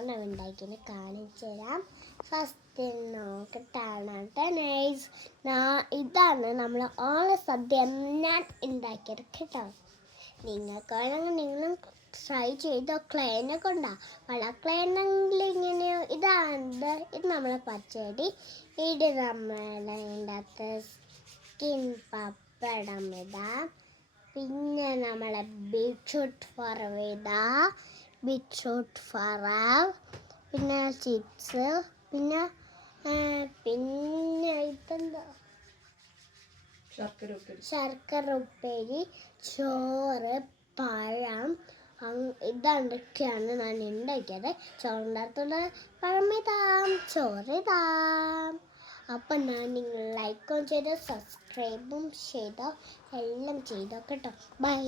എന്താണ് ഉണ്ടാക്കിയത് കാണിച്ചു തരാം. ഫസ്റ്റ് നോക്കട്ടാണ് നൈസ്. ഇതാണ് നമ്മൾ ഓണ സദ്യ ഞാൻ ഉണ്ടാക്കിയത് കേട്ടോ. നിങ്ങൾക്ക് വേണമെങ്കിൽ നിങ്ങളും ട്രൈ ചെയ്തോ. ക്ലേനെ കൊണ്ടാ ക്ലേനെങ്കിൽ ഇങ്ങനെ ഇതാണ്. ഇത് നമ്മളെ പച്ചടി, ഇത് നമ്മളെ ഇതിൻ്റെ സ്കിൻ പപ്പടം ഇടാം. പിന്നെ നമ്മളെ ബീട്രൂട്ട് വറവ് ഇടാം, ബീട്രൂട്ട് വറവ്, പിന്നെ ചിപ്സ്, പിന്നെ ഇതെന്താ ശർക്കര ഉപ്പേരി, ചോറ്, പഴം. ഇതൊക്കെയാണ് ഞാൻ ഉണ്ടാക്കിയത്. ചോറിൻ്റെ അകത്തുള്ള പഴമിതാം, ചോറിതാം. അപ്പം ഞാൻ നിങ്ങൾ ലൈക്കും ചെയ്തോ, സബ്സ്ക്രൈബും ചെയ്തോ, എല്ലാം ചെയ്തോ കേട്ടോ. ബൈ.